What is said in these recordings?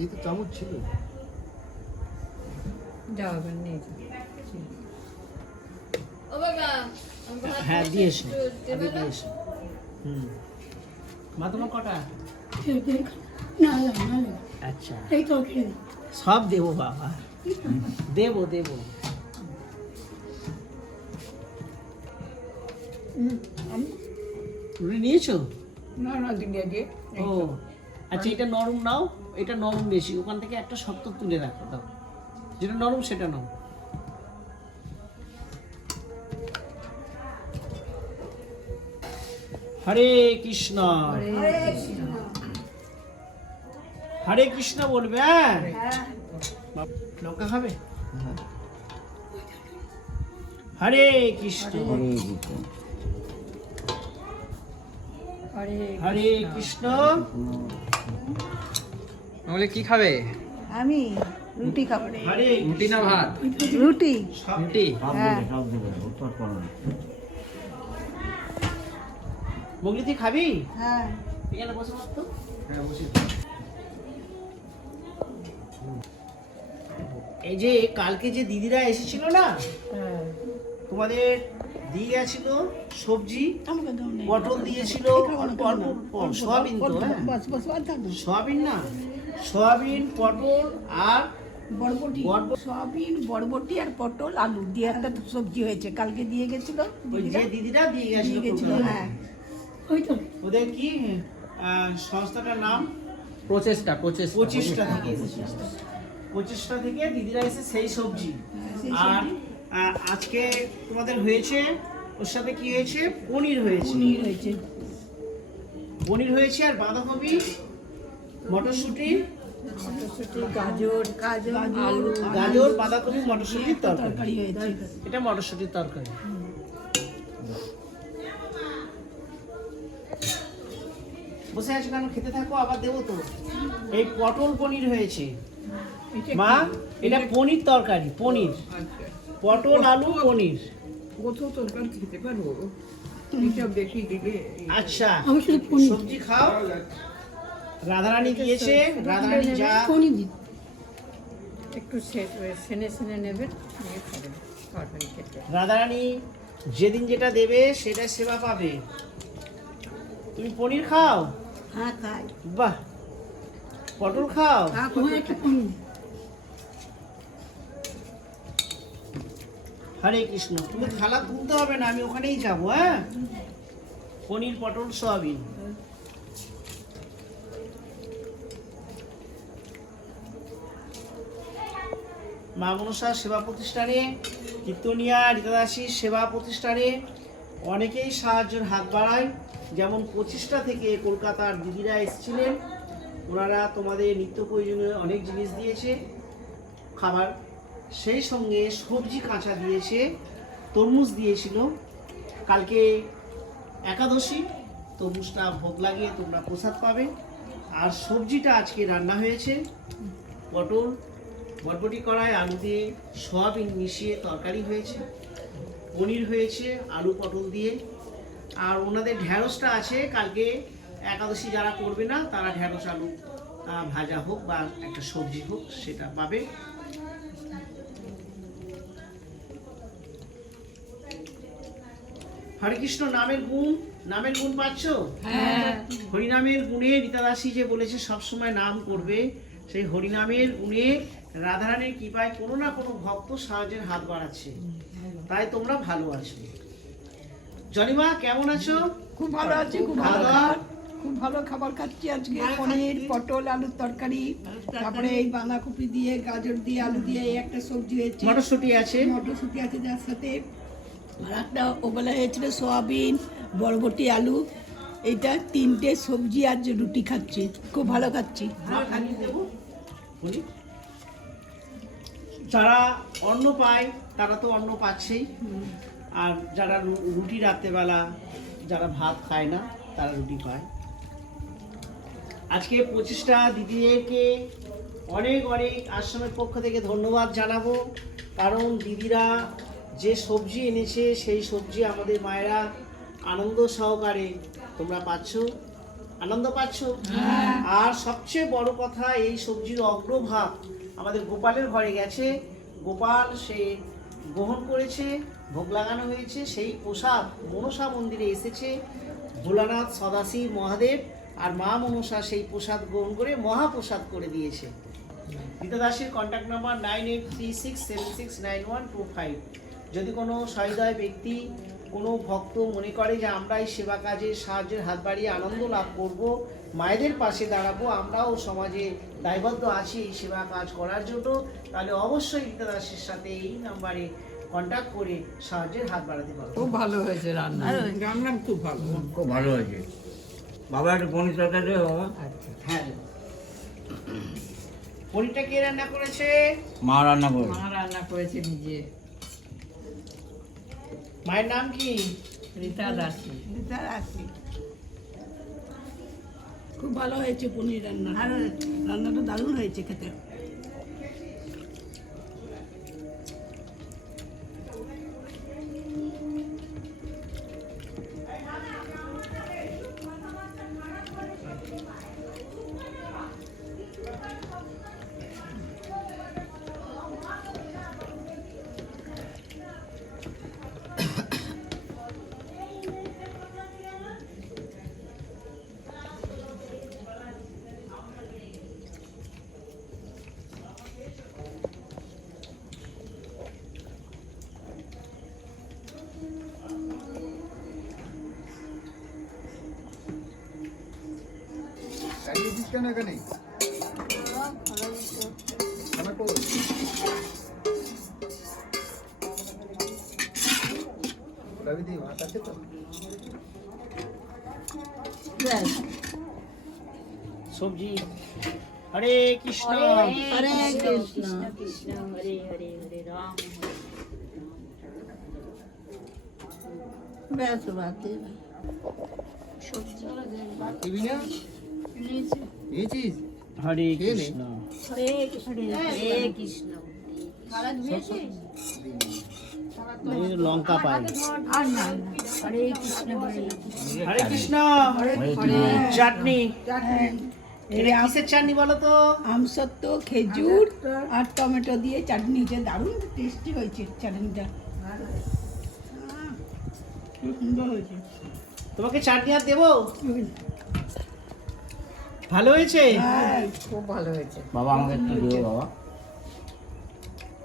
এই তো চামচ ছিল। যাও এবার নিয়ে যাও। ও বাবা হ্যাঁ দিয়েছে, দিয়েছে। মা তোমার কটা? আচ্ছা সব দেবো বাবা, দেবো দেবো। রুটি নিয়েছো? না না দিয়ে দিয়ে ও আচ্ছা, এটা নরম নাও, এটা নরম বেশি, ওখান থেকে একটা শক্ত তুলে রাখো, দাও যেটা নরম সেটা নাও। হরে কৃষ্ণ হরে কৃষ্ণ বলবে। হ্যাঁ লঙ্কা খাবে? হরে কৃষ্ণ হরে কৃষ্ণ। তাহলে কি খাবে? আমি রুটি খাবো। হরে রুটি না ভাত? রুটি। রুটি। হ্যাঁ মগলি তুই খাবি? হ্যাঁ এখানে বসে মাত্র। হ্যাঁ বসে। এই যে কালকে যে দিদিরা এসেছিল না, তোমাদের দিয়ে গেছিল সবজি, পটল দিয়েছিল, সয়াবিন তো, সয়াবিন না, সয়াবিন পটল আর বরবটি, সয়াবিন বরবটি আর পটল আলু দিয়ে একটা সবজি হয়েছে, কালকে দিয়ে গেছিল ওই যে দিদিরা দিয়ে গেছিল। হ্যাঁ ওদের কি সংস্থাটার নাম? প্রচেষ্টা প্রচেষ্টা থেকে এসেছে। প্রচেষ্টা থেকে দিদিরা এসে সেই সবজি। আর আজকে তোমাদের হয়েছে, ওর সাথে কি হয়েছে? পনির হয়েছে। পনির হয়েছে আর বাঁধাকপি, মটরশুঁটি, গাজর গাজর আলু গাজর, বাঁধাকপি, মটরশুঁটির তরকারি তরকারি হয়েছে। এটা মটরশুঁটির তরকারি। বসে আছো কেন? খেতে থাকো, আবার দেবো তো। এই পটল পনির হয়েছে মা, এটা পনির তরকারি, পনির, পটল আলু পনির। কত তরকারি খেতে পারবো, এইসব বেশি দিলে। আচ্ছা সবজি খাও। রাধারানী গিয়েছে, রাধারানী যা একটু সেনে সেনে নেবেন, নিয়ে খাবেন, পারবেন খেতে। রাধারানী যেদিন যেটা দেবে সেটা সেবা পাবে। তুমি পনির খাও? হ্যাঁ খাই। বাহ। পটল খাও? হরে কৃষ্ণ। তুমি থালা তুলতে হবে না, আমি ওখানেই যাবো। হ্যাঁ পনির, পটল, সয়াবিন। মা মনসা সেবা প্রতিষ্ঠানে, কীর্তনিয়া রীতাদাসী সেবা প্রতিষ্ঠানে অনেকেই সাহায্যের হাত বাড়ায়। যেমন প্রচেষ্টা থেকে কলকাতার দিদিরা এসেছিলেন, ওনারা তোমাদের নিত্য প্রয়োজনীয় অনেক জিনিস দিয়েছে, খাবার, সেই সঙ্গে সবজি কাঁচা দিয়েছে, তরমুজ দিয়েছিল। কালকে একাদশী, তরমুজটা ভোগ লাগিয়ে তোমরা প্রসাদ পাবে। আর সবজিটা আজকে রান্না হয়েছে, পটল বরবটি কড়াই আলু দিয়ে সয়াবিন মিশিয়ে তরকারি হয়েছে, পনির হয়েছে আলু পটল দিয়ে। আর ওনাদের ঢ্যাঁড়সটা আছে, কালকে একাদশী যারা করবে না তারা ঢ্যাঁড়স আলু ভাজা হোক বা একটা সবজি হোক সেটা পাবে। হরে কৃষ্ণ। নামের গুণ পাচ্ছ? হরিনামের গুণে রীতাদাসী যে বলেছে সবসময় নাম করবে, সেই হরিনামের গুণে রাধারানীর কৃপায় কোনো না কোনো ভক্ত সাহায্যের হাত বাড়াচ্ছে, তাই তোমরা ভালো আছো। জনিমা কেমন আছো? খুব ভালো আছি, খুব ভালো খুব ভালো খাবার খাচ্ছি আজকে। পনির, পটল, আলুর তরকারি, তারপরে এই বাঁধাকপি দিয়ে, গাজর দিয়ে, আলু দিয়ে এই একটা সবজি হয়েছে, মটরশুঁটি আছে, মটরশুঁটি আছে যার সাথে, আর একটা ওবেলা হয়েছিল সয়াবিন, বরবটি, আলু। এইটা তিনটে সবজি আর যে রুটি খাচ্ছি, খুব ভালো খাচ্ছি। যারা অন্ন পায় তারা তো অন্ন পাচ্ছেই, আর যারা রুটি রাত্রেবেলা, যারা ভাত খায় না তারা রুটি পায়। আজকে প্রচেষ্টা দিদিদেরকে অনেক অনেক আশ্রমের পক্ষ থেকে ধন্যবাদ জানাবো, কারণ দিদিরা যে সবজি এনেছে সেই সবজি আমাদের মায়েরা আনন্দ সহকারে তোমরা পাচ্ছ। আনন্দ পাচ্ছ? আর সবচেয়ে বড় কথা, এই সবজির অগ্রভাগ আমাদের গোপালের ঘরে গেছে, গোপাল সে গ্রহণ করেছে, ভোগ লাগানো হয়েছে, সেই প্রসাদ মনসা মন্দিরে এসেছে ভোলানাথ সদাশিব মহাদেব, আর মা মনসা সেই প্রসাদ গ্রহণ করে মহাপ্রসাদ করে দিয়েছে। রীতা দাসের কন্ট্যাক্ট নাম্বার 9836769125। যদি কোনো সহৃদয় ব্যক্তি, কোনো ভক্ত মনে করে যে আমরা এই সেবা কাজে সাহায্যের হাত বাড়িয়ে আনন্দ লাভ করব, মায়েদের পাশে দাঁড়াবো, আমরাও সমাজে দায়বদ্ধ আছি এই সেবা কাজ করার জন্য, তাহলে অবশ্যই রীতা দাসের সাথে এই নাম্বারে কন্ট্যাক্ট করে সাহায্যের হাত বাড়াতে পারবো। খুব ভালো হয়েছে রান্না, রান্না খুব ভালো। খুব ভালো হয়েছে বাবা। একটু পনির তরকারি দেবে বাবা? হ্যাঁ, পনিরটা কে রান্না করেছে? মা রান্না করে। মা রান্না করেছে নিজে। মায়ের নাম কি? রীতা দাসী। খুব ভালো হয়েছে পনির রান্না, রান্নাটা দারুণ হয়েছে খেতে। কেন এখানে রবিদি ভাত আছে তো? সবজি। হরে কৃষ্ণ। হরে কৃষ্ণ। কৃষ্ণ হরে হরে হরে রাম। ব্যাস বাতে দিবি না? দিয়েছিস? হরে কৃষ্ণ। হরে কৃষ্ণ হরে কৃষ্ণ। এই লঙ্কা পাই। আর না হরে কৃষ্ণ হরে হরে কৃষ্ণ। চাটনি। এটা কিসের চাটনি বলো তো? আমসত্ত্ব, খেজুর আর টমেটো দিয়ে চাটনি হয়েছে, দারুণ টেস্টি হয়েছে চাটনিটা, খুব সুন্দর হয়েছে। তোমাকে চাটনি আর দেবো? ভালো হয়েছে? হ্যাঁ, খুব ভালো হয়েছে। বাবা আমাকে একটু দিও বাবা।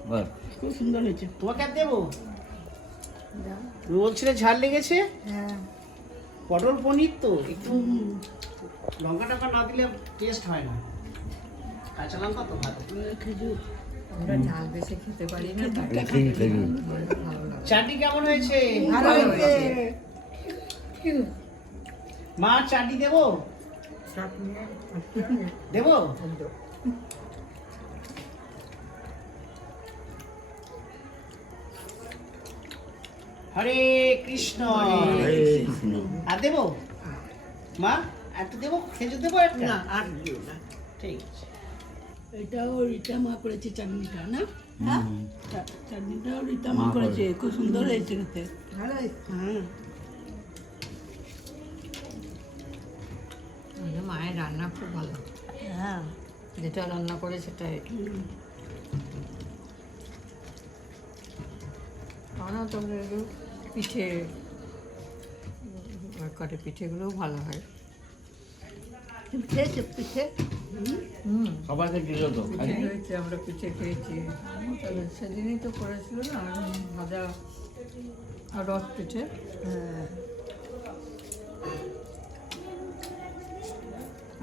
বল। খুব সুন্দর হয়েছে। তোমাকে আর দেবো? তুমি বলছিলে ঝাল লেগেছে? পটল পনির তো একটু লঙ্কা টঙ্কা না দিলে টেস্ট হয় না, কাঁচা লঙ্কা তো ভালো। খেজুর আমরা ঝাল বেশি খেতে পারি না, তাই খেজুর। ভালো লাগে। চাটনি কেমন হয়েছে? ভালো হয়েছে। মা চাটনি দেবো? দেবো? হরে কৃষ্ণ। আর দেবো মা? একটু দেবো? খেজুর দেবো একটা? না আর দিও না। ঠিক আছে। এটাও রীতা মা করেছে চাটনিটা, না? হ্যাঁ, চাটনিটাও রীতা মা করেছে, খুব সুন্দর হয়েছে খেতে। ভালো হয়েছে। হ্যাঁ, আমাদের মায়ের রান্না খুব ভালো, হ্যাঁ। যেটা রান্না করে সেটাই। আমরা তো পিঠে কাটে, পিঠেগুলোও ভালো হয়। তুমি খেয়েছো পিঠে? সবাইকে দিল তো। পিঠে হয়েছে, আমরা পিঠে খেয়েছি। তবে সেদিনই তো করেছিল না ভাজা আর রস পিঠে। হ্যাঁ,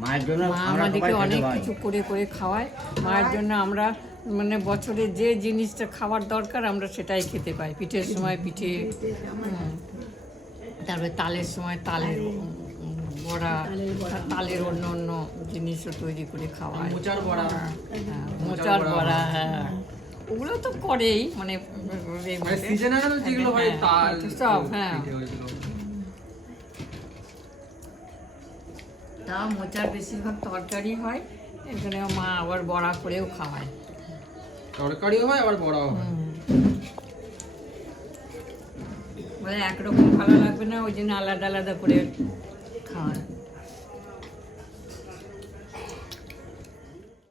মায়ের জন্য মা আমরা আমাদেরকে সবাই অনেক খেতে পাই। কিছু করে করে খাওয়ায়। মায়ের জন্য আমরা মানে বছরে যে জিনিসটা খাওয়ার দরকার আমরা সেটাই খেতে পাই। পিঠের সময় পিঠে, তারপরে তালের সময় তালের বড়া, তালের অন্য অন্য জিনিসও তৈরি করে খাওয়ায়। মোচার বড়া। হ্যাঁ, মোচার বড়া, হ্যাঁ ওগুলো তো করেই, মানে মানে সিজনাল যেগুলো হয় তাল সব, হ্যাঁ। পিঠে ওইগুলো। তা মোচার বেশিরভাগ তরকারি হয়, এখানে মা আবার বড়া করেও খাওয়ায়। তরকারিও হয় আবার বড়াও হয়। মানে একরকম ভালো লাগবে না, ওই জন্য আলাদা আলাদা করে